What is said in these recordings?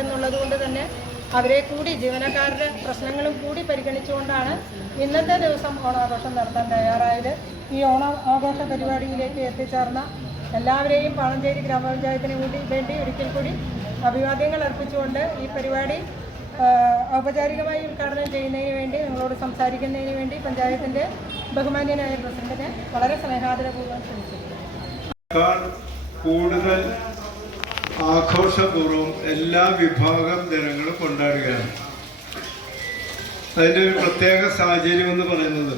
എന്നുള്ളത് കൊണ്ട് തന്നെ അവരെ കൂടി ജീവനക്കാരുടെ പ്രശ്നങ്ങളും കൂടി പരിഗണിച്ചുകൊണ്ടാണ് ഇന്നത്തെ ദിവസം ഓണാഘോഷം നടത്താൻ തയ്യാറായത്. ഈ ഓണ ആഘോഷ പരിപാടിയിലേക്ക് എത്തിച്ചേർന്ന എല്ലാവരെയും പാളഞ്ചേരി ഗ്രാമപഞ്ചായത്തിന് കൂടി വേണ്ടി ഒരിക്കൽ കൂടി അഭിവാദ്യങ്ങൾ അർപ്പിച്ചുകൊണ്ട് ഈ പരിപാടി ഔപചാരികമായി ഉദ്ഘാടനം ചെയ്യുന്നതിന് വേണ്ടി നിങ്ങളോട് സംസാരിക്കുന്നതിന് വേണ്ടി പഞ്ചായത്തിന്റെ ബഹുമാന്യനായ പ്രസിഡന്റിനെ വളരെ സ്നേഹാദരപൂർവം ക്ഷണിച്ചിരിക്കുന്നു കൂടുതൽ ആഘോഷപൂർവം എല്ലാ വിഭാഗം ജനങ്ങളും കൊണ്ടാടുകയാണ്. അതിന്റെ ഒരു പ്രത്യേക സാഹചര്യം എന്ന് പറയുന്നത്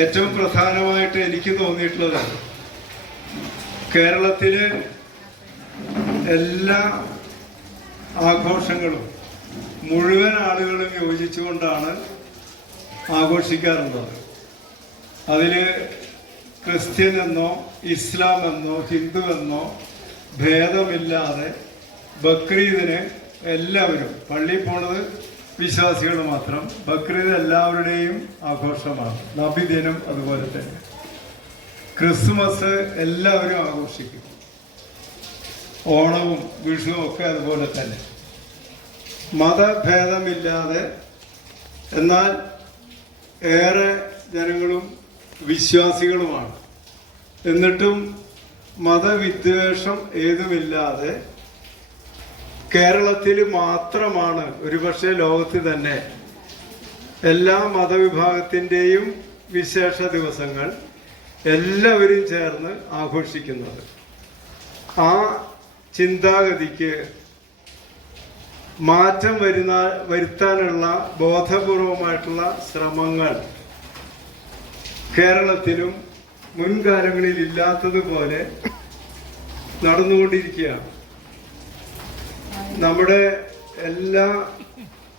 ഏറ്റവും പ്രധാനമായിട്ട് എനിക്ക് തോന്നിയിട്ടുള്ളത് കേരളത്തിലെ എല്ലാ ആഘോഷങ്ങളും മുഴുവൻ ആളുകളും യോജിച്ചുകൊണ്ടാണ് ആഘോഷിക്കാറുള്ളത്. അതിൽ ക്രിസ്ത്യൻ എന്നോ ഇസ്ലാം എന്നോ ഹിന്ദു എന്നോ ഭേദമില്ലാതെ ബക്രീദിനെ എല്ലാവരും പള്ളിയിൽ പോണത് വിശ്വാസികൾ മാത്രം ബക്രീദ് എല്ലാവരുടെയും ആഘോഷമാണ്. നബിദിനം അതുപോലെ തന്നെ. ക്രിസ്മസ് എല്ലാവരും ആഘോഷിക്കും. ഓണവും വിഷുവും ഒക്കെ അതുപോലെ തന്നെ. മതഭേദമില്ലാതെ എന്നാൽ ഏറെ ജനങ്ങളും വിശ്വാസികളുമാണ്. എന്നിട്ടും മതവിദ്വേഷം ഏതുമില്ലാതെ കേരളത്തിൽ മാത്രമാണ് ഒരുപക്ഷെ ലോകത്തിൽ തന്നെ എല്ലാ മതവിഭാഗത്തിന്റെയും വിശേഷ ദിവസങ്ങൾ എല്ലാവരും ചേർന്ന് ആഘോഷിക്കുന്നത്. ആ ചിന്താഗതിക്ക് മാറ്റം വരുന്ന വരുത്താനുള്ള ബോധപൂർവമായിട്ടുള്ള ശ്രമങ്ങൾ കേരളത്തിലും മുൻകാലങ്ങളിൽ ഇല്ലാത്തതുപോലെ നടന്നുകൊണ്ടിരിക്കുകയാണ്. നമ്മുടെ എല്ലാ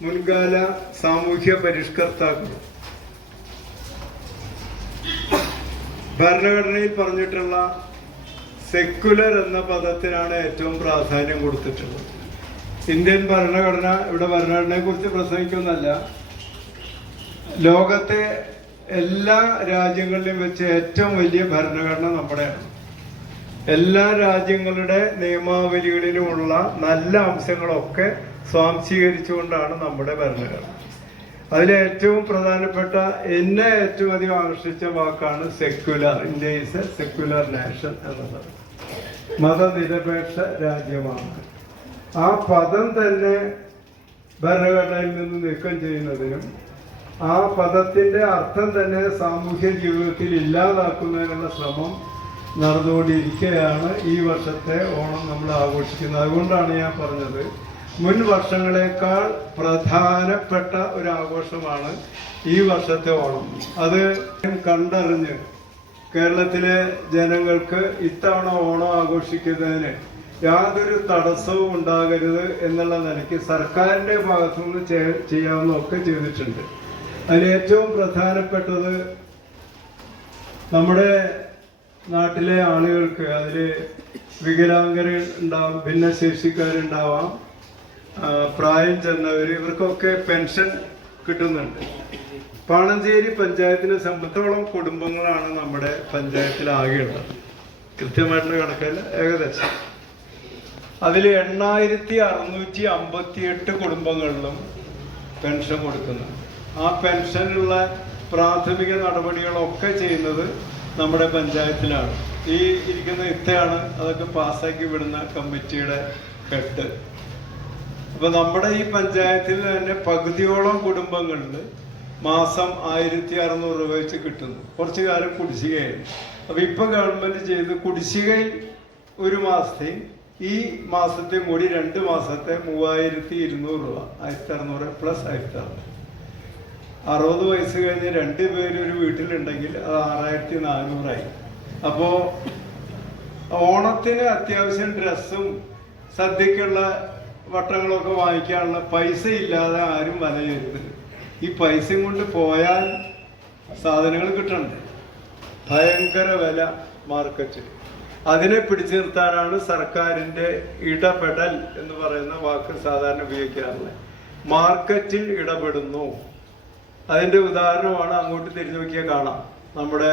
മുൻകാല സാമൂഹ്യ പരിഷ്കർത്താക്കളും ഭരണഘടനയിൽ പറഞ്ഞിട്ടുള്ള സെക്കുലർ എന്ന പദത്തിനാണ് ഏറ്റവും പ്രാധാന്യം കൊടുത്തിട്ടുള്ളത്. ഇന്ത്യൻ ഭരണഘടന ഇവിടെ ഭരണഘടനയെ കുറിച്ച് പ്രസംഗിക്കുന്നല്ല ലോകത്തെ എല്ലാ രാജ്യങ്ങളിലും വെച്ച് ഏറ്റവും വലിയ ഭരണഘടന നമ്മുടെയാണ്. എല്ലാ രാജ്യങ്ങളുടെ നിയമാവലികളിലുമുള്ള നല്ല അംശങ്ങളൊക്കെ സ്വാംശീകരിച്ചുകൊണ്ടാണ് നമ്മുടെ ഭരണഘടന. അതിലെ ഏറ്റവും പ്രധാനപ്പെട്ട എന്നെ ഏറ്റവും അധികം ആകർഷിച്ച വാക്കാണ് secular India is a secular nation എന്നത് മതനിരപേക്ഷ രാജ്യമാണ്. ആ പദം തന്നെ ഭരണഘടനയിൽ നിന്ന് നീക്കം ചെയ്യുന്നതിനും ആ പദത്തിന്റെ അർത്ഥം തന്നെ സാമൂഹ്യ ജീവിതത്തിൽ ഇല്ലാതാക്കുന്നതിനുള്ള ശ്രമം നടന്നുകൊണ്ടിരിക്കുകയാണ് ഈ വർഷത്തെ ഓണം നമ്മൾ ആഘോഷിക്കുന്നത്. അതുകൊണ്ടാണ് ഞാൻ പറഞ്ഞത്. മുൻ വർഷങ്ങളെക്കാൾ പ്രധാനപ്പെട്ട ഒരു ആഘോഷമാണ് ഈ വർഷത്തെ ഓണം. അത് കണ്ടറിഞ്ഞ് കേരളത്തിലെ ജനങ്ങൾക്ക് ഇത്തവണ ഓണം ആഘോഷിക്കുന്നതിന് യാതൊരു തടസ്സവും ഉണ്ടാകരുത് എന്നുള്ള നിലയ്ക്ക് സർക്കാരിന്റെ ഭാഗത്തുനിന്ന് ചെയ്യാവുന്ന ഒക്കെ ചെയ്തിട്ടുണ്ട്. അതിൽ ഏറ്റവും പ്രധാനപ്പെട്ടത് നമ്മുടെ നാട്ടിലെ ആളുകൾക്ക് അതിൽ വികലാംഗർ ഉണ്ടാവും ഭിന്നശേഷിക്കാരുണ്ടാവാം പ്രായം ചെന്നവർ ഇവർക്കൊക്കെ പെൻഷൻ കിട്ടുന്നുണ്ട്. പാണഞ്ചേരി പഞ്ചായത്തിനെ സംബന്ധിച്ചോളം കുടുംബങ്ങളാണ് നമ്മുടെ പഞ്ചായത്തിൽ ആകെയുള്ളത് കൃത്യമായിട്ടുള്ള കണക്കല്ല ഏകദേശം. അതിൽ എണ്ണായിരത്തി അറുന്നൂറ്റി അമ്പത്തി എട്ട് കുടുംബങ്ങളിലും പെൻഷൻ കൊടുക്കുന്നുണ്ട്. ആ പെൻഷനുള്ള പ്രാഥമിക നടപടികളൊക്കെ ചെയ്യുന്നത് നമ്മുടെ പഞ്ചായത്തിലാണ്. ഈ ഇരിക്കുന്ന ഇത്തയാണ് അതൊക്കെ പാസ്സാക്കി വിടുന്ന കമ്മിറ്റിയുടെ കെട്ട് അപ്പൊ നമ്മുടെ ഈ പഞ്ചായത്തിൽ തന്നെ പകുതിയോളം കുടുംബങ്ങളിൽ മാസം ആയിരത്തി അറുന്നൂറ് രൂപ വെച്ച് കിട്ടുന്നു. കുറച്ചു കാലം കുടിശ്ശികയായിരുന്നു. അപ്പൊ ഇപ്പൊ ഗവൺമെന്റ് ചെയ്ത് കുടിശ്ശികയിൽ ഒരു മാസത്തെ ഈ മാസത്തെ കൂടി രണ്ട് മാസത്തെ മൂവായിരത്തി ഇരുന്നൂറ് രൂപ ആയിരത്തി അറുന്നൂറ് പ്ലസ് ആയിരത്തി അറുന്നൂറ് അറുപത് വയസ്സ് കഴിഞ്ഞ് രണ്ട് പേര് ഒരു വീട്ടിലുണ്ടെങ്കിൽ അത് ആറായിരത്തി നാനൂറായി. അപ്പോ ഓണത്തിന് അത്യാവശ്യം ഡ്രസ്സും സദ്യക്കുള്ള വട്ടങ്ങളൊക്കെ വാങ്ങിക്കാനുള്ള പൈസ ഇല്ലാതെ ആരും വലയരുത് ഈ പൈസയും കൊണ്ട് പോയാൽ സാധനങ്ങൾ കിട്ടണ്ടേ ഭയങ്കര വില മാർക്കറ്റ് അതിനെ പിടിച്ചു നിർത്താനാണ് സർക്കാരിന്റെ ഇടപെടൽ എന്ന് പറയുന്ന വാക്ക് സാധാരണ ഉപയോഗിക്കാറുള്ളത്. മാർക്കറ്റിൽ ഇടപെടുന്നു. അതിന്റെ ഉദാഹരണമാണ് അങ്ങോട്ട് തിരിഞ്ഞു നോക്കിയാൽ കാണാം. നമ്മുടെ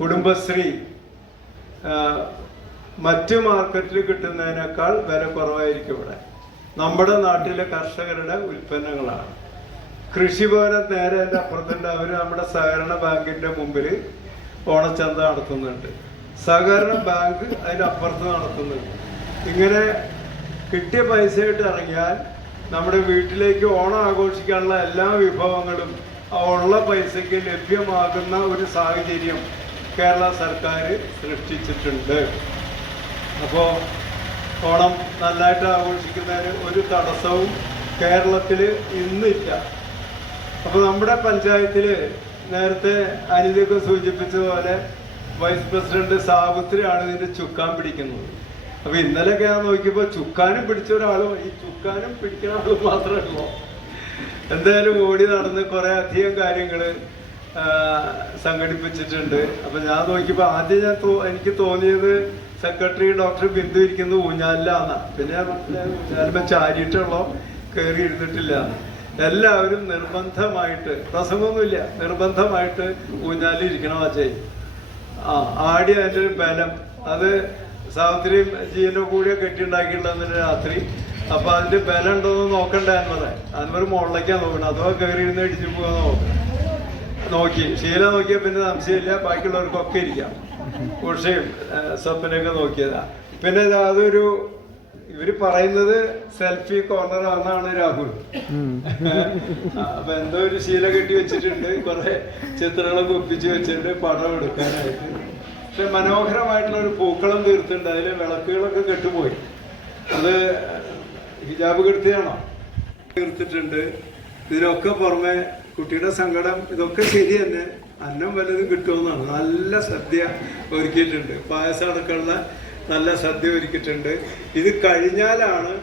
കുടുംബശ്രീ മറ്റ് മാർക്കറ്റിൽ കിട്ടുന്നതിനേക്കാൾ വില കുറവായിരിക്കും ഇവിടെ. നമ്മുടെ നാട്ടിലെ കർഷകരുടെ ഉൽപ്പന്നങ്ങളാണ്. കൃഷിഭവനം നേരെ എന്റെ അപ്പുറത്തുണ്ട്. അവർ നമ്മുടെ സഹകരണ ബാങ്കിന്റെ മുമ്പിൽ ഓണച്ചന്ത നടത്തുന്നുണ്ട്. സഹകരണ ബാങ്ക് അതിന്റെ അപ്പുറത്ത് നടത്തുന്നുണ്ട്. ഇങ്ങനെ കിട്ടിയ പൈസയായിട്ട് ഇറങ്ങിയാൽ നമ്മുടെ വീട്ടിലേക്ക് ഓണം ആഘോഷിക്കാനുള്ള എല്ലാ വിഭവങ്ങളും ഉള്ള പൈസയ്ക്ക് ലഭ്യമാകുന്ന ഒരു സാഹചര്യം കേരള സർക്കാർ സൃഷ്ടിച്ചിട്ടുണ്ട്. അപ്പോൾ ഓണം നന്നായിട്ട് ആഘോഷിക്കുന്നതിന് ഒരു തടസ്സവും കേരളത്തിൽ ഇന്നില്ല. അപ്പോൾ നമ്മുടെ പഞ്ചായത്തിൽ നേരത്തെ സൂചിപ്പിച്ച സൂചിപ്പിച്ചതുപോലെ വൈസ് പ്രസിഡന്റ് സാവിത്രിയാണ് ഇതിന്റെ ചുക്കാൻ പിടിക്കുന്നത്. അപ്പൊ ഇന്നലെയൊക്കെ ഞാൻ നോക്കിയപ്പോ ചുക്കാനും പിടിച്ച ഒരാളും ഈ ചുക്കാനും പിടിക്കുന്ന ആളും മാത്രമേ ഉള്ളൂ. എന്തായാലും ഓടി നടന്ന് കുറെ അധികം കാര്യങ്ങൾ സംഘടിപ്പിച്ചിട്ടുണ്ട്. അപ്പൊ ഞാൻ നോക്കിയപ്പോ ആദ്യം ഞാൻ എനിക്ക് തോന്നിയത് സെക്രട്ടറി ഡോക്ടർ ബിന്ദു ഇരിക്കുന്നത് ഊഞ്ഞാലിലാന്ന. പിന്നെ ഞാൻ മനസ്സിലായി ഊഞ്ഞാലിമ ചാരിയിട്ടുള്ളോ കയറി ഇരുന്നിട്ടില്ല. എല്ലാവരും നിർബന്ധമായിട്ട് പ്രസംഗമൊന്നുമില്ല നിർബന്ധമായിട്ട് ഊഞ്ഞാലിൽ ഇരിക്കണം ആ ആടി അതിന്റെ ഒരു ബലം. അത് സാവിത്രിയും ജീവനോ കൂടിയോ കെട്ടിണ്ടാക്കിയിട്ടുള്ള രാത്രി. അപ്പൊ അതിന്റെ ബലം ഉണ്ടോന്ന് നോക്കണ്ടേ അന്മറെ അന്മര് മുകളിലേക്കാണ് നോക്കണം. അഥവാ കയറി ഇരുന്ന് ഇടിച്ചു പോകാൻ നോക്കണം നോക്കി. ശീല നോക്കിയാൽ പിന്നെ സംശയമില്ല. ബാക്കിയുള്ളവർക്കൊക്കെ ഇരിക്കാം. ഉഷയും സ്വപ്നയൊക്കെ നോക്കിയതാ. പിന്നെ അതൊരു ഇവർ പറയുന്നത് സെൽഫി കോർണർ ആണെന്നാണ് രാഹുൽ. അപ്പൊ എന്തോ ഒരു ശീല കെട്ടി വെച്ചിട്ടുണ്ട്. കുറെ ചിത്രങ്ങളൊക്കെ ഒപ്പിച്ച് വെച്ചിട്ടുണ്ട് പടം എടുക്കാനായിട്ട്. പക്ഷെ മനോഹരമായിട്ടുള്ള ഒരു പൂക്കളം തീർത്തുണ്ട് അതിലെ വിളക്കുകളൊക്കെ കെട്ടുപോയി. അത് ഹിജാബ് കെടുത്തിയാണോ? തീർത്തിട്ടുണ്ട് ഇതിനൊക്കെ പുറമെ കുട്ടിയുടെ സങ്കടം ഇതൊക്കെ ശരി തന്നെ. അന്നം വല്ലതും കിട്ടുമെന്നാണ്. നല്ല സദ്യ ഒരുക്കിയിട്ടുണ്ട്. പായസം അടക്കമുള്ള നല്ല സദ്യ ഒരുക്കിയിട്ടുണ്ട്. ഇത് കഴിഞ്ഞാലാണ്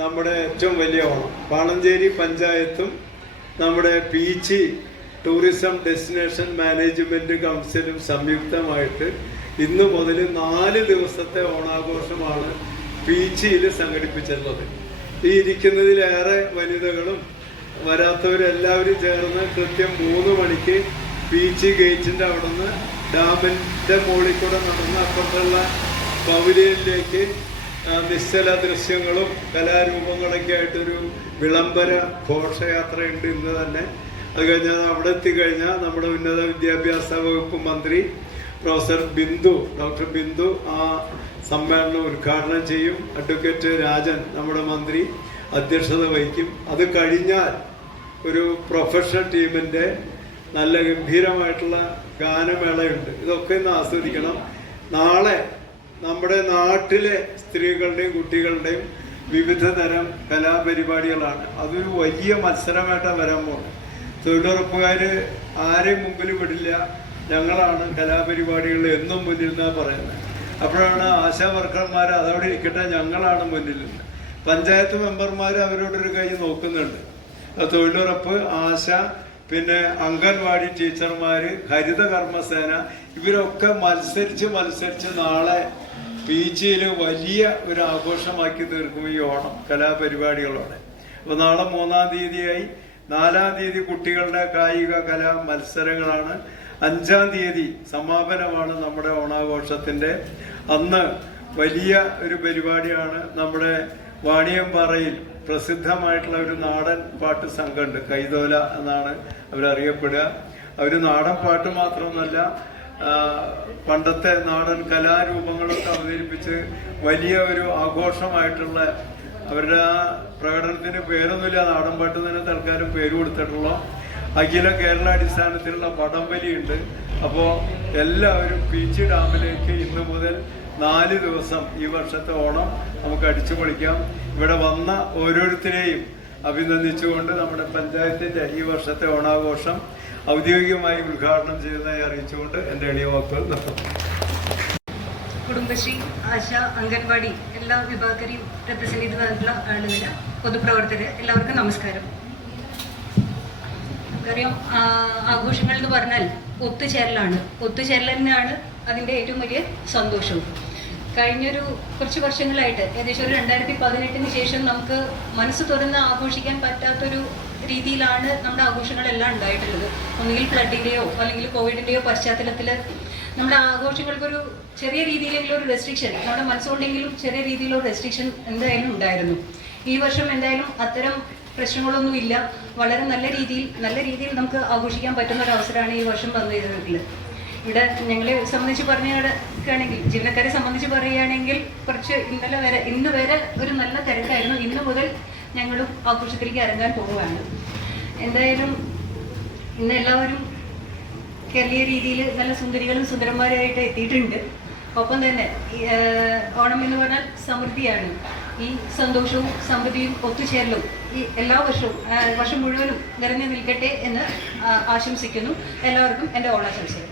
നമ്മുടെ ഏറ്റവും വലിയ ഓണം. പാളഞ്ചേരി പഞ്ചായത്തും നമ്മുടെ പീച്ചി ടൂറിസം ഡെസ്റ്റിനേഷൻ മാനേജ്മെന്റ് കൗൺസിലും സംയുക്തമായിട്ട് ഇന്ന് മുതൽ നാല് ദിവസത്തെ ഓണാഘോഷമാണ് പീച്ചിയിൽ സംഘടിപ്പിച്ചിരുന്നത് ഈ ഇരിക്കുന്നതിലേറെ വനിതകളും വരാത്തവരെല്ലാവരും ചേർന്ന് കൃത്യം മൂന്ന് മണിക്ക് ബീച്ച് ഗേറ്റിന്റെ അവിടെ നിന്ന് ഡാമിന്റെ മുകളിൽ കൂടെ നടന്ന് അപ്പുറത്തുള്ള പവലിയനിലേക്ക് ആ, നിശ്ചല ദൃശ്യങ്ങളും കലാരൂപങ്ങളൊക്കെ ആയിട്ടൊരു വിളംബര ഘോഷയാത്രയുണ്ട് ഇന്ന് തന്നെ. അത് കഴിഞ്ഞാൽ അവിടെ എത്തിക്കഴിഞ്ഞാൽ നമ്മുടെ ഉന്നത വിദ്യാഭ്യാസ വകുപ്പ് മന്ത്രി പ്രൊഫസർ ബിന്ദു ഡോക്ടർ ബിന്ദു ആ സമ്മേളനം ഉദ്ഘാടനം ചെയ്യും. അഡ്വക്കേറ്റ് രാജൻ നമ്മുടെ മന്ത്രി അധ്യക്ഷത വഹിക്കും. അത് കഴിഞ്ഞാൽ ഒരു പ്രൊഫഷണൽ ടീമിന്റെ നല്ല ഗംഭീരമായിട്ടുള്ള ഗാനമേളയുണ്ട്. ഇതൊക്കെ ഇന്ന് ആസ്വദിക്കണം. നാളെ നമ്മുടെ നാട്ടിലെ സ്ത്രീകളുടെയും കുട്ടികളുടെയും വിവിധ തരം കലാപരിപാടികളാണ്. അതൊരു വലിയ മത്സരമായിട്ടാണ് വരാൻ പോകുന്നത്. തൊഴിലുറപ്പുകാർ ആരെയും മുമ്പിൽ വിടില്ല. ഞങ്ങളാണ് കലാപരിപാടികളിൽ എന്നും മുന്നിൽ നിന്നാണ് പറയുന്നത്. അപ്പോഴാണ് ആശാ വർക്കർമാർ അതവിടെ ഇരിക്കട്ടെ ഞങ്ങളാണ് മുന്നിൽ നിന്ന് പഞ്ചായത്ത് മെമ്പർമാർ അവരോടൊരു കൈ നോക്കുന്നുണ്ട്. തൊഴിലുറപ്പ് ആശ പിന്നെ അംഗൻവാടി ടീച്ചർമാർ ഹരിത കർമ്മസേന ഇവരൊക്കെ മത്സരിച്ച് മത്സരിച്ച് നാളെ പി ജിയിൽ വലിയ ഒരു ആഘോഷമാക്കി തീർക്കും ഈ ഓണം കലാപരിപാടികളോടെ. അപ്പോൾ നാളെ മൂന്നാം തീയതിയായി. നാലാം തീയതി കുട്ടികളുടെ കായിക കലാ മത്സരങ്ങളാണ്. അഞ്ചാം തീയതി സമാപനമാണ് നമ്മുടെ ഓണാഘോഷത്തിന്റെ. അന്ന് വലിയ ഒരു പരിപാടിയാണ് നമ്മുടെ വാണിയമ്പാറയിൽ പ്രസിദ്ധമായിട്ടുള്ള ഒരു നാടൻ പാട്ട് സംഘമുണ്ട്. കൈതോല എന്നാണ് അവരറിയപ്പെടുക. അവർ നാടൻ പാട്ട് മാത്രമൊന്നല്ല പണ്ടത്തെ നാടൻ കലാരൂപങ്ങളൊക്കെ അവതരിപ്പിച്ച് വലിയ ഒരു ആഘോഷമായിട്ടുള്ള അവരുടെ ആ പ്രകടനത്തിന് പേരൊന്നുമില്ല. നാടൻ പാട്ട് തന്നെ തൽക്കാലം പേര് കൊടുത്തിട്ടുള്ള. അഖില കേരള അടിസ്ഥാനത്തിലുള്ള വടംവലിയുണ്ട്. അപ്പോൾ എല്ലാവരും പീച്ച് ഡാമിലേക്ക് ഇന്ന് മുതൽ നാല് ദിവസം ഈ വർഷത്തെ ഓണം നമുക്ക് അടിച്ചു പൊളിക്കാം. ഇവിടെ വന്ന ഓരോരുത്തരെയും അഭിനന്ദിച്ചുകൊണ്ട് നമ്മുടെ പഞ്ചായത്തിന്റെ ഈ വർഷത്തെ ഓണാഘോഷം ഔദ്യോഗികമായി ഉദ്ഘാടനം ചെയ്യുന്നതായി അറിയിച്ചുകൊണ്ട് എന്റെ എളിയ വാക്കുകൾ കുടുംബശ്രീ ആശ അംഗൻവാടി എല്ലാ വിഭാഗരെയും റെപ്രസെന്റ് ചെയ്തിട്ടുള്ള ആളുകൾ പൊതുപ്രവർത്തകർ എല്ലാവർക്കും നമസ്കാരം. നമുക്കറിയാം ആഘോഷങ്ങൾ എന്ന് പറഞ്ഞാൽ ഒത്തുചേരലാണ്. ഒത്തുചേരൽ തന്നെയാണ് അതിന്റെ ഏറ്റവും വലിയ സന്തോഷവും കഴിഞ്ഞൊരു കുറച്ച് വർഷങ്ങളായിട്ട് ഏകദേശം ഒരു രണ്ടായിരത്തി പതിനെട്ടിന് ശേഷം നമുക്ക് മനസ്സ് തുറന്ന് ആഘോഷിക്കാൻ പറ്റാത്തൊരു രീതിയിലാണ് നമ്മുടെ ആഘോഷങ്ങളെല്ലാം ഉണ്ടായിട്ടുള്ളത്. ഒന്നുകിൽ ഫ്ലഡിന്റെയോ അല്ലെങ്കിൽ കോവിഡിന്റെയോ പശ്ചാത്തലത്തിൽ നമ്മുടെ ആഘോഷങ്ങൾക്കൊരു ചെറിയ രീതിയിലെങ്കിലും ഒരു റെസ്ട്രിക്ഷൻ നമ്മുടെ മനസ്സുകൊണ്ടെങ്കിലും ചെറിയ രീതിയിലൊരു റെസ്ട്രിക്ഷൻ എന്തായാലും ഉണ്ടായിരുന്നു. ഈ വർഷം എന്തായാലും അത്തരം പ്രശ്നങ്ങളൊന്നും ഇല്ല. വളരെ നല്ല രീതിയിൽ നല്ല രീതിയിൽ നമുക്ക് ആഘോഷിക്കാൻ പറ്റുന്ന ഒരു അവസരമാണ് ഈ വർഷം വന്നു ചെയ്തിട്ടുള്ളത് ഇവിടെ ഞങ്ങളെ സംബന്ധിച്ച് പറയുകയാണെങ്കിൽ ജീവനക്കാരെ സംബന്ധിച്ച് പറയുകയാണെങ്കിൽ കുറച്ച് ഇന്നലെ വരെ ഇന്ന് വരെ ഒരു നല്ല തിരക്കായിരുന്നു. ഇന്ന് മുതൽ ഞങ്ങളും ആഘോഷത്തിലേക്ക് ഇറങ്ങാൻ പോവുകയാണ്. എന്തായാലും ഇന്ന് എല്ലാവരും കേരളീയ രീതിയിൽ നല്ല സുന്ദരികളും സുന്ദരന്മാരായിട്ട് എത്തിയിട്ടുണ്ട്. ഒപ്പം തന്നെ ഓണം എന്ന് പറഞ്ഞാൽ സമൃദ്ധിയാണ്. ഈ സന്തോഷവും സമൃദ്ധിയും ഒത്തുചേരലും ഈ എല്ലാ വർഷവും വർഷം മുഴുവനും നിറഞ്ഞു നിൽക്കട്ടെ എന്ന് ആശംസിക്കുന്നു. എല്ലാവർക്കും എന്റെ ഓണാശംസകൾ.